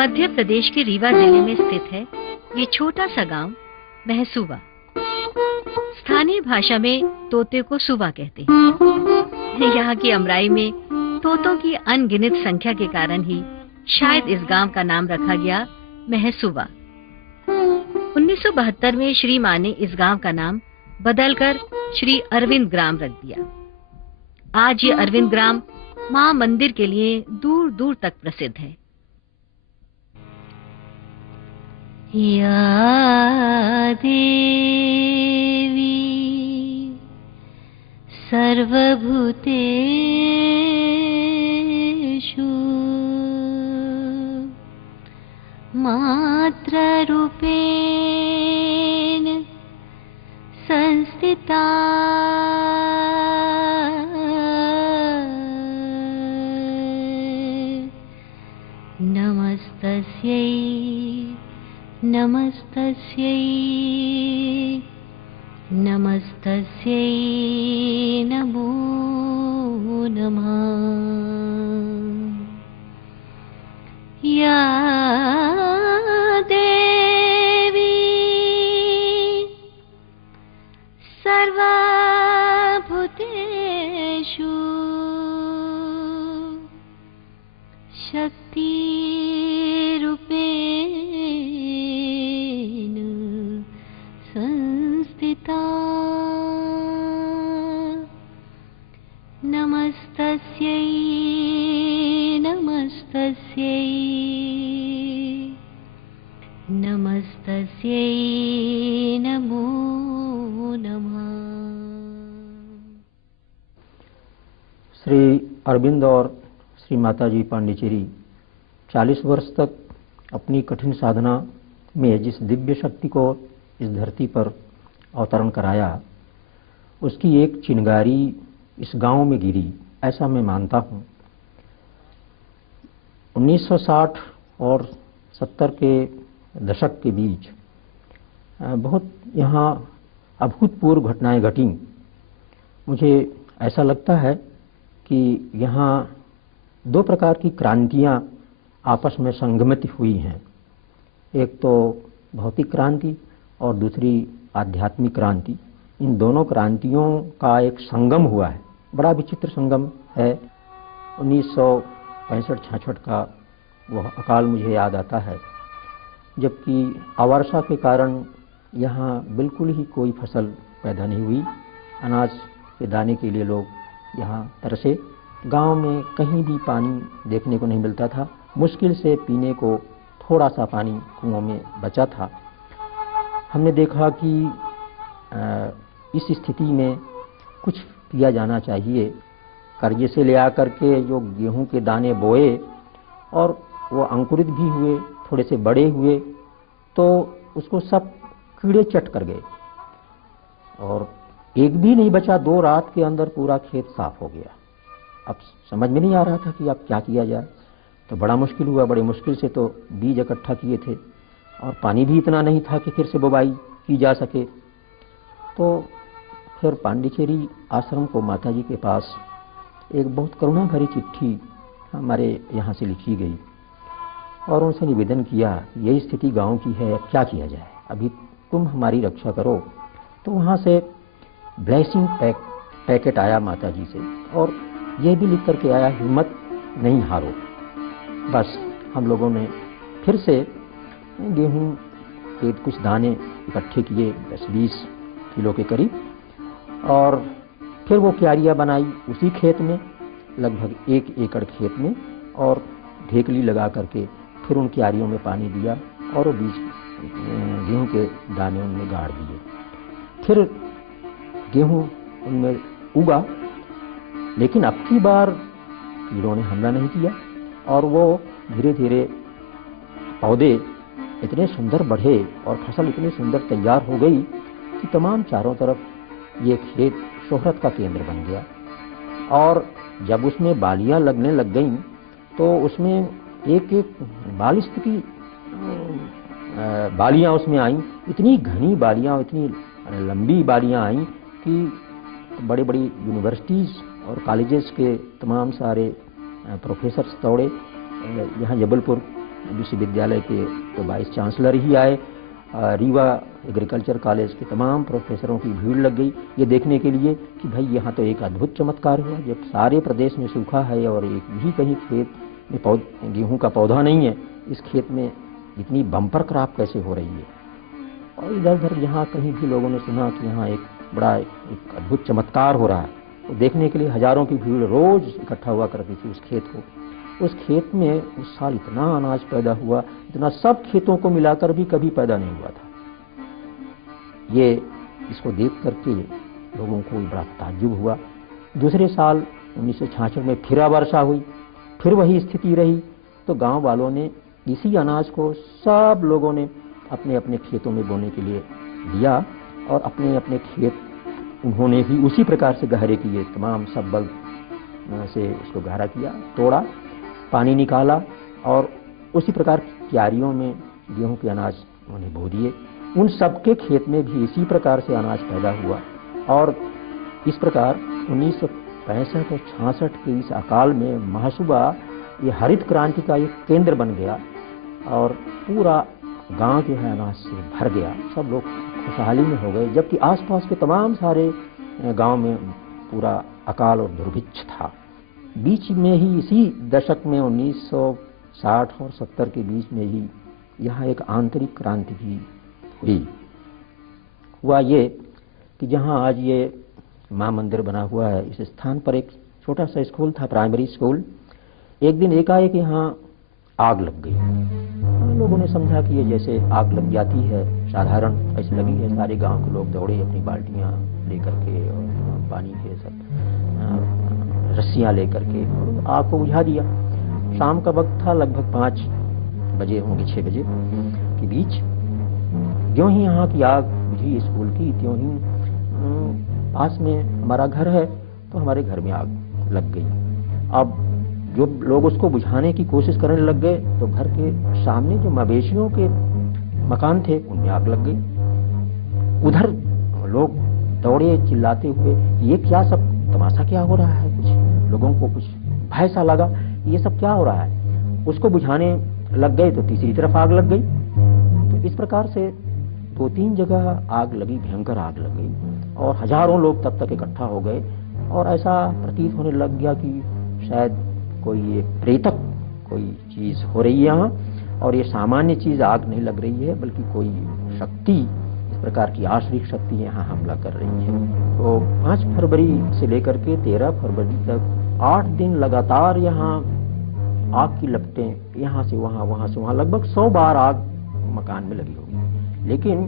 मध्य प्रदेश के रीवा जिले में स्थित है ये छोटा सा गांव महसूबा। स्थानीय भाषा में तोते को सुबा कहते हैं। यहाँ की अमराई में तोतों की अनगिनत संख्या के कारण ही शायद इस गांव का नाम रखा गया महसूबा। 1972 में श्री मां ने इस गांव का नाम बदलकर श्री अरविंद ग्राम रख दिया। आज ये अरविंद ग्राम मां मंदिर के लिए दूर दूर तक प्रसिद्ध है। या देवी सर्वभूतेषु मात्ररूपेण संस्थिता नमस्तस्यै नमस्तस्यै नमस्तस्यै नमो नमः। या देवी सर्वभूतेषु शक्तिरूपेण संस्थिता नमस्तस्यै नमस्तस्यै नमस्तस्यै नमो नमः। श्री अरविंद और श्री माताजी पांडिचेरी 40 वर्ष तक अपनी कठिन साधना में जिस दिव्य शक्ति को इस धरती पर अवतरण कराया, उसकी एक चिंगारी इस गांव में गिरी, ऐसा मैं मानता हूं। 1960 और 70 के दशक के बीच बहुत यहाँ अभूतपूर्व घटनाएं घटी। मुझे ऐसा लगता है कि यहाँ दो प्रकार की क्रांतियां आपस में संगमित हुई हैं। एक तो भौतिक क्रांति और दूसरी आध्यात्मिक क्रांति। इन दोनों क्रांतियों का एक संगम हुआ है, बड़ा विचित्र संगम है। 1965-66 का वह अकाल मुझे याद आता है, जबकि अवर्षा के कारण यहाँ बिल्कुल ही कोई फसल पैदा नहीं हुई। अनाज के दाने के लिए लोग यहाँ तरसे। गांव में कहीं भी पानी देखने को नहीं मिलता था। मुश्किल से पीने को थोड़ा सा पानी कुओं में बचा था। हमने देखा कि इस स्थिति में कुछ किया जाना चाहिए। कर्जे से ले आकर के जो गेहूं के दाने बोए और वो अंकुरित भी हुए, थोड़े से बड़े हुए, तो उसको सब कीड़े चट कर गए और एक भी नहीं बचा। 2 रात के अंदर पूरा खेत साफ हो गया। अब समझ में नहीं आ रहा था कि अब क्या किया जाए, तो बड़ा मुश्किल हुआ। बड़े मुश्किल से तो बीज इकट्ठा किए थे और पानी भी इतना नहीं था कि फिर से बुवाई की जा सके। तो फिर पांडिचेरी आश्रम को माताजी के पास एक बहुत करुणा भरी चिट्ठी हमारे यहाँ से लिखी गई और उनसे निवेदन किया, यही स्थिति गांव की है, क्या किया जाए, अभी तुम हमारी रक्षा करो। तो वहाँ से ब्लेसिंग पैकेट आया माताजी से और यह भी लिख करके आया, हिम्मत नहीं हारो। बस हम लोगों ने फिर से गेहूं के कुछ दाने इकट्ठे किए, 10-20 किलो के करीब, और फिर वो क्यारियाँ बनाई उसी खेत में, लगभग 1 एकड़ खेत में, और ढेकली लगा करके फिर उन क्यारियों में पानी दिया और वो बीज गेहूं के दाने उनमें गाड़ दिए। फिर गेहूं उनमें उगा, लेकिन अब की बार कीड़ों ने हमला नहीं किया और वो धीरे धीरे पौधे इतने सुंदर बढ़े और फसल इतनी सुंदर तैयार हो गई कि तमाम चारों तरफ ये खेत शोहरत का केंद्र बन गया। और जब उसमें बालियां लगने लग गईं तो उसमें एक एक बालिश्त की बालियां उसमें आईं, इतनी घनी बालियां, इतनी लंबी बालियां आईं कि बड़ी बड़ी यूनिवर्सिटीज़ और कॉलेजेस के तमाम सारे प्रोफेसर्स दौड़े यहाँ जबलपुर विश्वविद्यालय के तो वाइस चांसलर ही आए। रीवा एग्रीकल्चर कॉलेज के तमाम प्रोफेसरों की भीड़ लग गई ये देखने के लिए कि भाई यहाँ तो एक अद्भुत चमत्कार हुआ। जब सारे प्रदेश में सूखा है और एक भी कहीं खेत में गेहूं का पौधा नहीं है, इस खेत में इतनी बम्पर क्रॉप कैसे हो रही है। और इधर उधर यहाँ कहीं भी लोगों ने सुना कि यहाँ एक बड़ा एक अद्भुत चमत्कार हो रहा है, तो देखने के लिए हजारों की भीड़ रोज इकट्ठा हुआ करती थी उस खेत को। उस खेत में उस साल इतना अनाज पैदा हुआ, इतना सब खेतों को मिलाकर भी कभी पैदा नहीं हुआ था। ये इसको देख करके लोगों को बड़ा ताज्जुब हुआ। दूसरे साल 1966 में फिर वर्षा हुई, फिर वही स्थिति रही। तो गांव वालों ने इसी अनाज को सब लोगों ने अपने अपने खेतों में बोने के लिए लिया और अपने अपने खेत उन्होंने भी उसी प्रकार से गहरे किए। तमाम सब बल से उसको गहरा किया, तोड़ा, पानी निकाला और उसी प्रकार क्यारियों में गेहूं के अनाज उन्हें बो दिए। उन सबके खेत में भी इसी प्रकार से अनाज पैदा हुआ और इस प्रकार 1965 और 66 के इस अकाल में महासुबा ये हरित क्रांति का एक केंद्र बन गया और पूरा गांव जो है अनाज से भर गया। सब लोग खुशहाली में हो गए, जबकि आसपास के तमाम सारे गांव में पूरा अकाल और दुर्भिक्ष था। बीच में ही इसी दशक में 1960 और 70 के बीच में ही यहाँ एक आंतरिक क्रांति भी हुई। हुआ ये कि जहाँ आज ये माँ मंदिर बना हुआ है, इस स्थान पर एक छोटा सा स्कूल था, प्राइमरी स्कूल। एक दिन एकाएक यहाँ आग लग गई। लोगों ने समझा कि ये जैसे आग लग जाती है साधारण, ऐसे लगी है। सारे गांव के लोग दौड़े अपनी बाल्टियां लेकर के और पानी के सब रस्सियां लेकर के और आग को बुझा दिया। शाम का वक्त था, लगभग 5 बजे होंगे, 6 बजे के बीच। ज्यों ही यहाँ की आग बुझी स्कूल की, त्यों ही पास में हमारा घर है, तो हमारे घर में आग लग गई। अब जो लोग उसको बुझाने की कोशिश करने लग गए तो घर के सामने जो मवेशियों के मकान थे उनमें आग लग गई। उधर लोग दौड़े चिल्लाते हुए, ये क्या सब तमाशा क्या हो रहा है। कुछ लोगों को कुछ भय सा लगा, ये सब क्या हो रहा है। उसको बुझाने लग गए तो तीसरी तरफ आग लग गई। तो इस प्रकार से 2-3 जगह आग लगी, भयंकर आग लग गई और हजारों लोग तब तक इकट्ठा हो गए और ऐसा प्रतीत होने लग गया कि शायद कोई ये प्रेतक कोई चीज हो रही है यहाँ और ये सामान्य चीज आग नहीं लग रही है, बल्कि कोई शक्ति, इस प्रकार की आश्रित शक्ति यहाँ हमला कर रही है। तो 5 फरवरी से लेकर के 13 फरवरी तक 8 दिन लगातार यहाँ आग की लपटें यहाँ से वहाँ, वहाँ से वहाँ, लगभग 100 बार आग मकान में लगी होगी। लेकिन